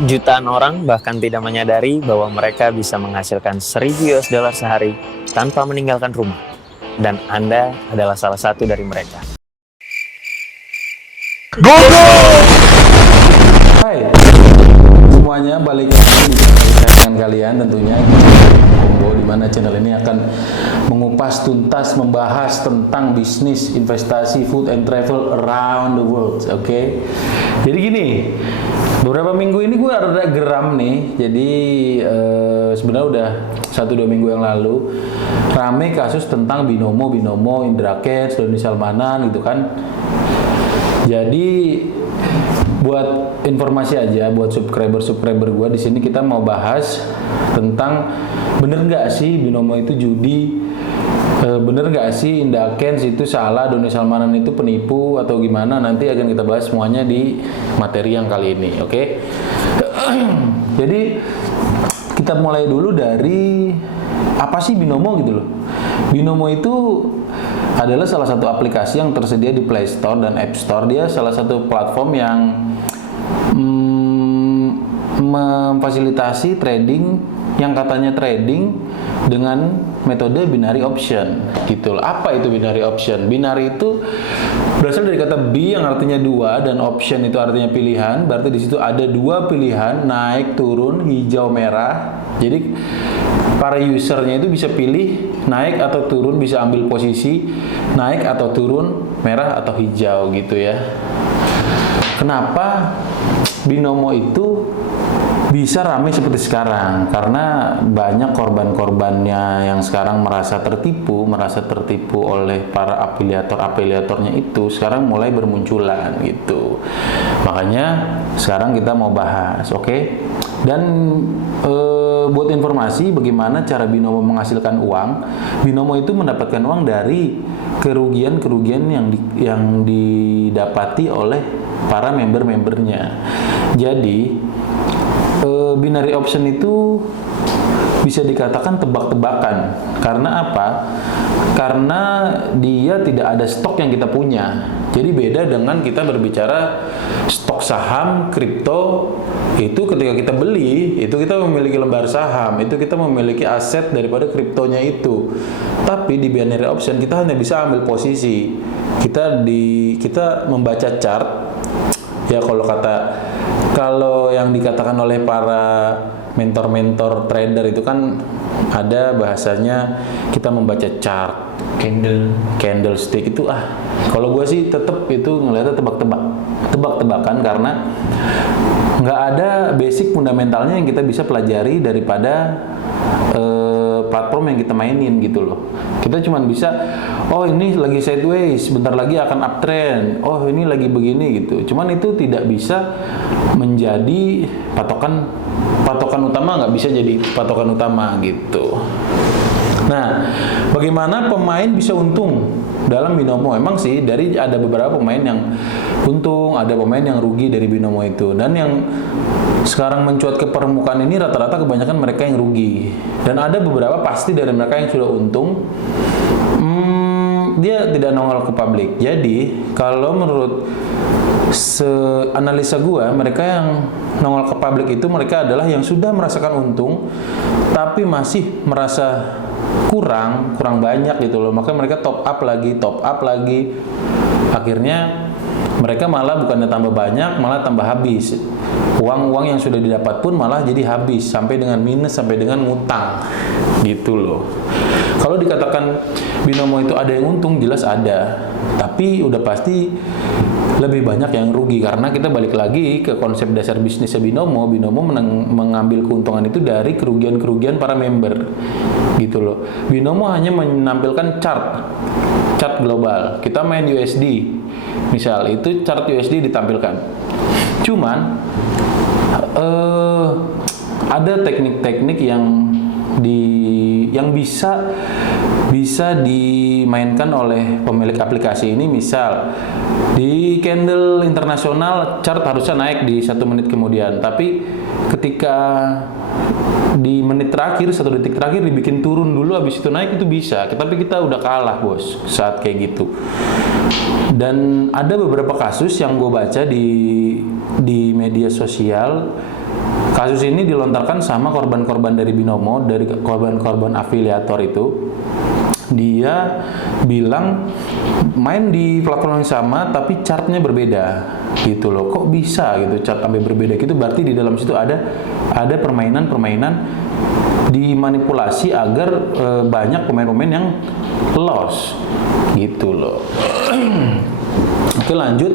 Jutaan orang bahkan tidak menyadari bahwa mereka bisa menghasilkan 1.000 US dollar sehari tanpa meninggalkan rumah. Dan Anda adalah salah satu dari mereka. Go go! Hai semuanya, balik lagi di channel saya dengan kalian tentunya Combo, di mana channel ini akan mengupas tuntas membahas tentang bisnis, investasi, food and travel around the world. Oke. Jadi gini, beberapa minggu ini gue ada geram nih. Jadi sebenarnya udah 1-2 minggu yang lalu rame kasus tentang binomo Indra Kents, Doni Salmanan gitu kan. Jadi buat informasi aja buat subscriber gue, di sini kita mau bahas tentang bener nggak sih binomo itu judi, bener nggak sih Indra Kents itu salah, Doni Salmanan itu penipu atau gimana. Nanti akan kita bahas semuanya di materi yang kali ini, oke? Jadi kita mulai dulu dari apa sih binomo gitu loh. Binomo itu adalah salah satu aplikasi yang tersedia di Play Store dan App Store. Dia salah satu platform yang memfasilitasi trading yang katanya trading dengan metode binary option gitu loh. Apa itu binary option? Binary itu berasal dari kata bi yang artinya dua dan option itu artinya pilihan. Berarti di situ ada dua pilihan, naik, turun, hijau, merah. Jadi para usernya itu bisa pilih naik atau turun, bisa ambil posisi naik atau turun, merah atau hijau gitu ya. Kenapa binomo itu bisa ramai seperti sekarang? Karena banyak korban-korbannya yang sekarang merasa tertipu oleh para afiliatornya itu sekarang mulai bermunculan gitu. Makanya sekarang kita mau bahas, oke? Dan buat informasi bagaimana cara binomo menghasilkan uang, binomo itu mendapatkan uang dari kerugian yang didapati oleh para member-membernya. Jadi binary option itu bisa dikatakan tebak-tebakan. Karena apa? Karena dia tidak ada stok yang kita punya. Jadi beda dengan kita berbicara stok saham, kripto, itu ketika kita beli, itu kita memiliki lembar saham, itu kita memiliki aset daripada kriptonya itu. Tapi di binary option kita hanya bisa ambil posisi. Kita membaca chart. Ya kalau yang dikatakan oleh para mentor-mentor trader itu kan ada bahasanya kita membaca chart, candlestick itu kalau gue sih tetap itu ngeliatnya tebak-tebakan karena nggak ada basic fundamentalnya yang kita bisa pelajari daripada platform yang kita mainin gitu loh. Kita cuma bisa, oh ini lagi sideways, bentar lagi akan uptrend, oh ini lagi begini gitu. Cuman itu tidak bisa menjadi patokan utama, nggak bisa jadi patokan utama gitu. Nah, bagaimana pemain bisa untung dalam binomo? Emang sih ada beberapa pemain yang untung, ada pemain yang rugi dari binomo itu. Dan yang sekarang mencuat ke permukaan ini rata-rata kebanyakan mereka yang rugi. Dan ada beberapa pasti dari mereka yang sudah untung, dia tidak nongol ke publik. Jadi kalau menurut analisa gua, mereka yang nongol ke publik itu mereka adalah yang sudah merasakan untung tapi masih merasa kurang banyak gitu loh. Maka mereka top up lagi. Akhirnya mereka malah bukannya tambah banyak, malah tambah habis. Uang yang sudah didapat pun malah jadi habis, sampai dengan minus, sampai dengan ngutang gitu loh. Kalau dikatakan binomo itu ada yang untung, jelas ada, tapi udah pasti lebih banyak yang rugi. Karena kita balik lagi ke konsep dasar bisnisnya binomo mengambil keuntungan itu dari kerugian para member gitu loh. Binomo hanya menampilkan chart global. Kita main USD misal, itu chart USD ditampilkan. Cuman ada teknik-teknik yang bisa dimainkan oleh pemilik aplikasi ini. Misal di candle internasional chart harusnya naik di 1 menit kemudian, tapi ketika di menit terakhir, 1 detik terakhir dibikin turun dulu, habis itu naik, itu bisa. Tapi kita udah kalah bos saat kayak gitu. Dan ada beberapa kasus yang gue baca di media sosial Kasus ini dilontarkan sama korban-korban dari Binomo, dari korban-korban afiliator itu. Dia bilang main di platform yang sama tapi chartnya berbeda gitu loh. Kok bisa gitu chart sampai berbeda gitu? Berarti di dalam situ ada permainan-permainan dimanipulasi agar banyak pemain-pemain yang loss gitu loh. Oke, lanjut.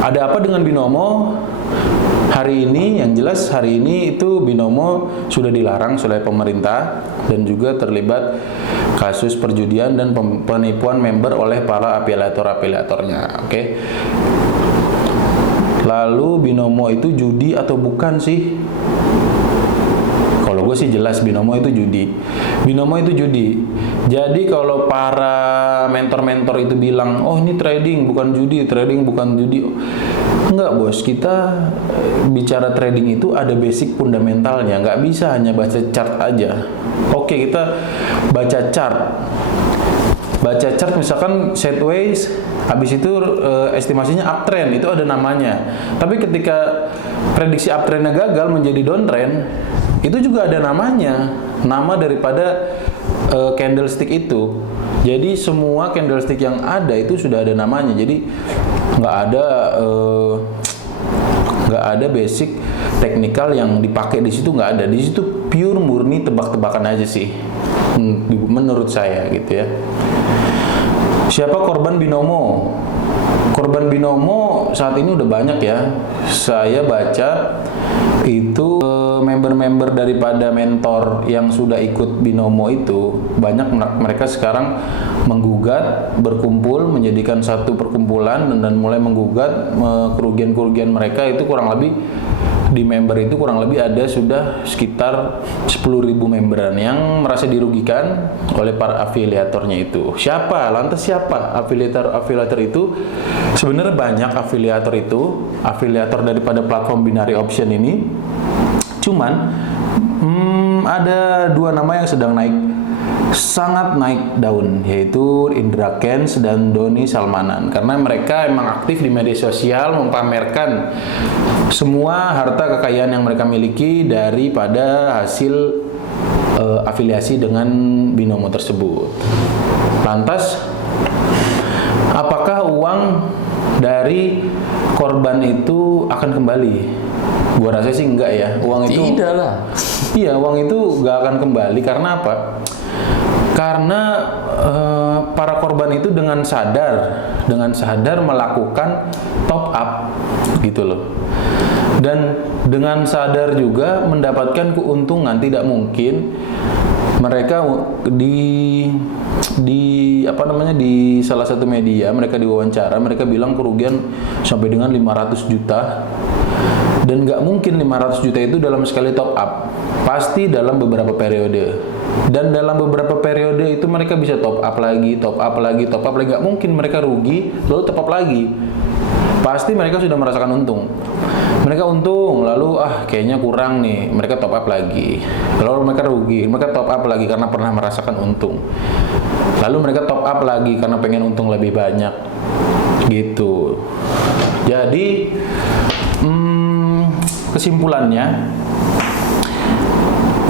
Ada apa dengan Binomo? Hari ini, yang jelas hari ini itu Binomo sudah dilarang oleh pemerintah dan juga terlibat kasus perjudian dan penipuan member oleh para afiliator-afiliatornya. Oke. Lalu Binomo itu judi atau bukan sih? Kalau gue sih jelas Binomo itu judi. Binomo itu judi. Jadi kalau para mentor-mentor itu bilang, oh ini trading bukan judi, trading bukan judi. Enggak bos, kita bicara trading itu ada basic fundamentalnya. Nggak bisa hanya baca chart aja. Oke, kita baca chart. Baca chart misalkan sideways, habis itu estimasinya uptrend, itu ada namanya. Tapi ketika prediksi uptrendnya gagal menjadi downtrend, itu juga ada namanya, nama daripada candlestick itu. Jadi semua candlestick yang ada itu sudah ada namanya. Jadi nggak ada basic teknikal yang dipakai di situ, nggak ada. Di situ pure murni tebak-tebakan aja sih, menurut saya gitu ya. Siapa korban Binomo? Korban Binomo saat ini udah banyak ya. Saya baca itu member-member daripada mentor yang sudah ikut Binomo itu banyak, mereka sekarang menggugat, berkumpul menjadikan satu perkumpulan dan mulai menggugat kerugian-kerugian mereka. Itu kurang lebih di member itu kurang lebih ada sudah sekitar 10.000 memberan yang merasa dirugikan oleh para afiliatornya itu. Siapa? Lantas siapa afiliator itu? Sebenarnya banyak afiliator itu, afiliator daripada platform binary option ini. Cuman ada dua nama yang sedang sangat naik daun, yaitu Indra Kents dan Doni Salmanan, karena mereka emang aktif di media sosial memamerkan semua harta kekayaan yang mereka miliki daripada hasil afiliasi dengan Binomo tersebut. Lantas, apakah uang dari korban itu akan kembali? Gua rasa sih enggak ya. Uang itu tidak lah. Iya, uang itu enggak akan kembali. Karena apa? Karena para korban itu dengan sadar melakukan top up gitu loh. Dan dengan sadar juga mendapatkan keuntungan. Tidak mungkin mereka di salah satu media mereka diwawancara, mereka bilang kerugian sampai dengan 500 juta. Dan nggak mungkin 500 juta itu dalam sekali top up, pasti dalam beberapa periode. Dan dalam beberapa periode itu mereka bisa top up lagi. Nggak mungkin mereka rugi lalu top up lagi. Pasti mereka sudah merasakan untung. Mereka untung, lalu kayaknya kurang nih, mereka top up lagi. Lalu mereka rugi, mereka top up lagi karena pernah merasakan untung. Lalu mereka top up lagi karena pengen untung lebih banyak. Gitu. Jadi kesimpulannya,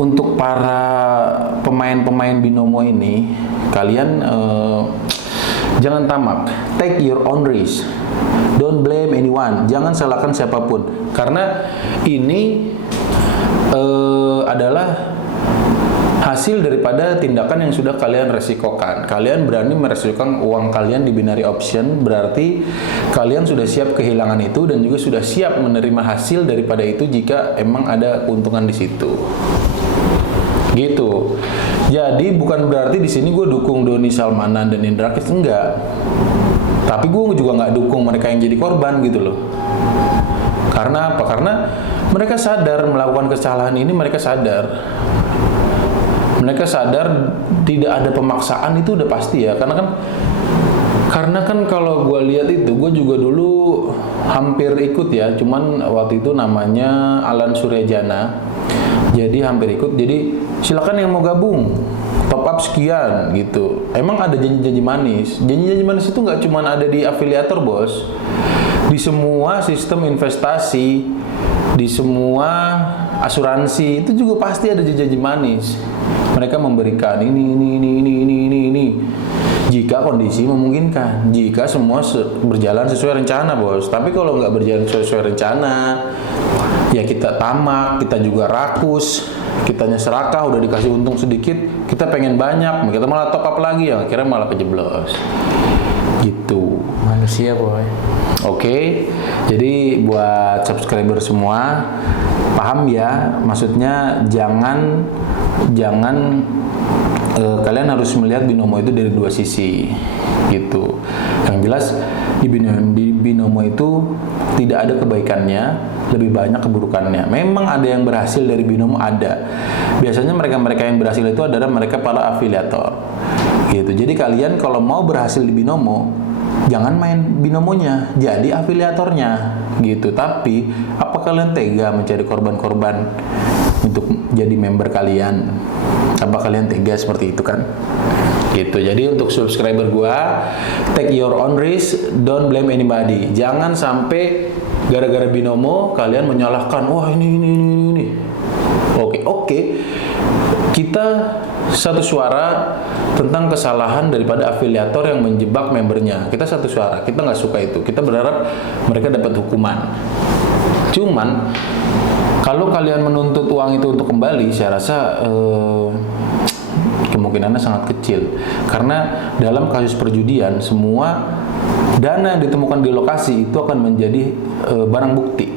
untuk para pemain-pemain Binomo ini, kalian jangan tamak, take your own risk, don't blame anyone, jangan salahkan siapapun, karena ini adalah hasil daripada tindakan yang sudah kalian resikokan. Kalian berani meresikokan uang kalian di binary option, berarti kalian sudah siap kehilangan itu dan juga sudah siap menerima hasil daripada itu jika emang ada keuntungan di situ. Gitu. Jadi bukan berarti di sini gue dukung Doni Salmanan dan Indra Kents, enggak. Tapi gue juga nggak dukung mereka yang jadi korban gitu loh. Karena apa? Karena mereka sadar melakukan kesalahan ini, mereka sadar tidak ada pemaksaan, itu udah pasti ya. Karena kan kalau gue lihat itu, gue juga dulu hampir ikut ya, cuman waktu itu namanya Alan Suryajana, jadi hampir ikut. Jadi silakan yang mau gabung, top up sekian gitu. Emang ada janji-janji manis. Janji-janji manis itu nggak cuma ada di afiliator bos, di semua sistem investasi di semua asuransi itu juga pasti ada janji manis. Mereka memberikan ini. Jika kondisi memungkinkan, jika semua berjalan sesuai rencana, bos. Tapi kalau nggak berjalan sesuai rencana, ya kita tamak, kita juga rakus, kitanya serakah, udah dikasih untung sedikit, kita pengen banyak, kita malah top up lagi, ya akhirnya malah kejeblos. Gitu. Manusia, boy. Oke, jadi buat subscriber semua, paham ya? Maksudnya jangan kalian harus melihat binomo itu dari dua sisi, gitu. Yang jelas di binomo itu tidak ada kebaikannya, lebih banyak keburukannya. Memang ada yang berhasil dari binomo, ada. Biasanya mereka yang berhasil itu adalah mereka para afiliator, gitu. Jadi kalian kalau mau berhasil di binomo, jangan main binomonya, jadi afiliatornya, gitu. Tapi apa kalian tega mencari korban-korban untuk jadi member kalian? Apa kalian tega seperti itu kan? Gitu. Jadi untuk subscriber gua, take your own risk, don't blame anybody. Jangan sampai gara-gara binomo kalian menyalahkan, wah ini. Oke. Kita satu suara tentang kesalahan daripada afiliator yang menjebak membernya. Kita satu suara, kita nggak suka itu. Kita berharap mereka dapat hukuman. Cuman kalau kalian menuntut uang itu untuk kembali, saya rasa kemungkinannya sangat kecil. Karena dalam kasus perjudian, semua dana yang ditemukan di lokasi itu akan menjadi barang bukti.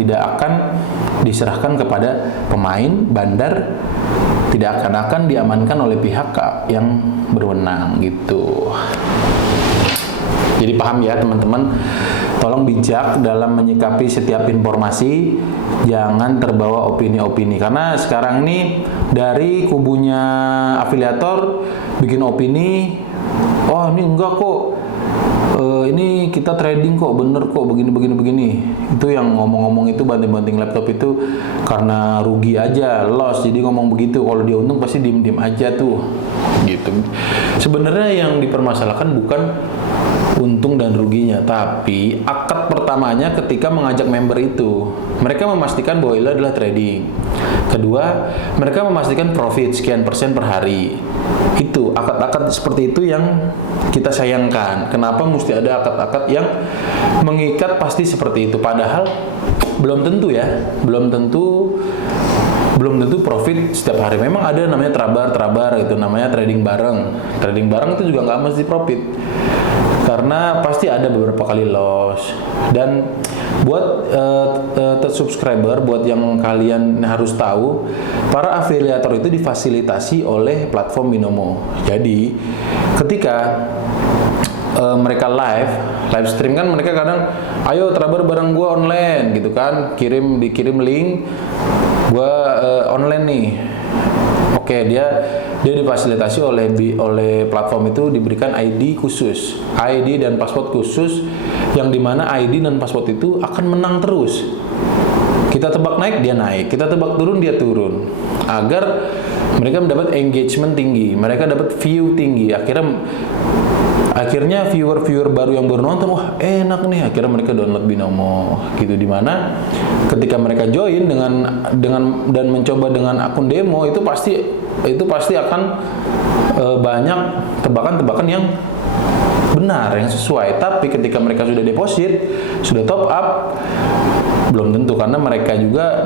Tidak akan diserahkan kepada pemain, bandar, tidak akan diamankan oleh pihak yang berwenang, gitu. Jadi paham ya teman-teman, tolong bijak dalam menyikapi setiap informasi, jangan terbawa opini-opini. Karena sekarang ini dari kubunya afiliator bikin opini, oh ini enggak kok, ini kita trading kok, bener kok, begini. Itu yang ngomong-ngomong itu banting-banting laptop itu karena rugi aja, loss, jadi ngomong begitu. Kalau dia untung pasti diem-diem aja tuh, gitu. Sebenarnya yang dipermasalahkan bukan untung dan ruginya, tapi akad pertamanya ketika mengajak member itu. Mereka memastikan bahwa itu adalah trading. Kedua, mereka memastikan profit sekian persen per hari. Itu akad-akad seperti itu yang kita sayangkan. Kenapa mesti ada akad-akad yang mengikat pasti seperti itu? Padahal belum tentu ya, belum tentu profit setiap hari. Memang ada namanya trabar itu namanya trading bareng. Trading bareng itu juga nggak mesti profit, karena pasti ada beberapa kali loss. Dan buat subscriber, buat yang kalian harus tahu, para afiliator itu difasilitasi oleh platform Binomo. Jadi ketika mereka live stream kan, mereka kadang, ayo trabar bareng gua online gitu kan, dikirim link, gua online nih. Oke, dia difasilitasi oleh platform itu, diberikan ID khusus, ID dan password khusus, yang dimana ID dan password itu akan menang terus. Kita tebak naik, dia naik. Kita tebak turun, dia turun. Agar mereka mendapat engagement tinggi, mereka dapat view tinggi. Akhirnya viewer baru yang baru nonton, wah enak nih, akhirnya mereka download Binomo, gitu. Dimana ketika mereka join dengan dan mencoba dengan akun demo, itu pasti akan banyak tebakan-tebakan yang benar, yang sesuai. Tapi ketika mereka sudah deposit, sudah top up, belum tentu, karena mereka juga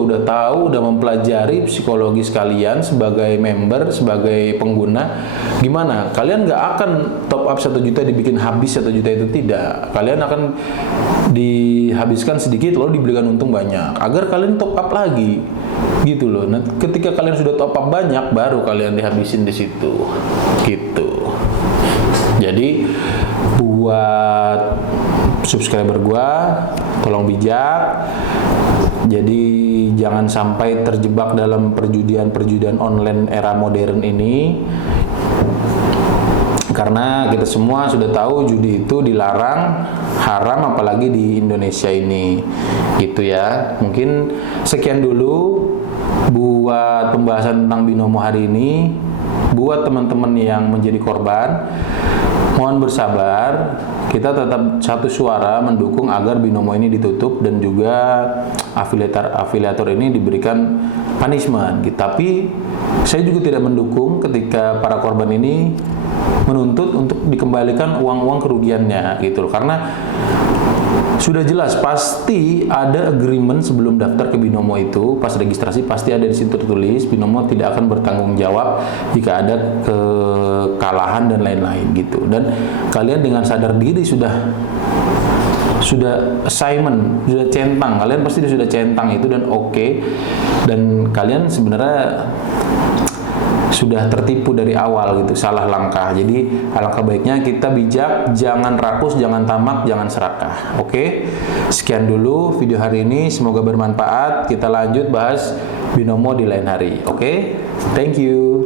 udah tahu, udah mempelajari psikologis kalian sebagai member, sebagai pengguna. Gimana? Kalian nggak akan top up 1 juta dibikin habis 1 juta itu, tidak. Kalian akan dihabiskan sedikit lalu diberikan untung banyak agar kalian top up lagi, gitu loh. Nah, ketika kalian sudah top up banyak, baru kalian dihabisin di situ, gitu. Jadi buat subscriber gua, tolong bijak. Jadi jangan sampai terjebak dalam perjudian online era modern ini. Karena kita semua sudah tahu judi itu dilarang, haram, apalagi di Indonesia ini. Gitu ya. Mungkin sekian dulu buat pembahasan tentang Binomo hari ini. Buat teman-teman yang menjadi korban, mohon bersabar, kita tetap satu suara mendukung agar binomo ini ditutup dan juga afiliator ini diberikan punishment gitu. Tapi saya juga tidak mendukung ketika para korban ini menuntut untuk dikembalikan uang-uang kerugiannya gitu loh. Karena sudah jelas pasti ada agreement sebelum daftar ke binomo itu, pas registrasi pasti ada di situ tertulis binomo tidak akan bertanggung jawab jika ada kekalahan dan lain-lain gitu. Dan kalian dengan sadar diri sudah assignment, sudah centang, kalian pasti sudah centang itu dan oke. Dan kalian sebenarnya sudah tertipu dari awal gitu, salah langkah. Jadi alangkah baiknya kita bijak, jangan rakus, jangan tamak, jangan serakah. Oke, sekian dulu video hari ini, semoga bermanfaat. Kita lanjut bahas binomo di lain hari. Oke, thank you.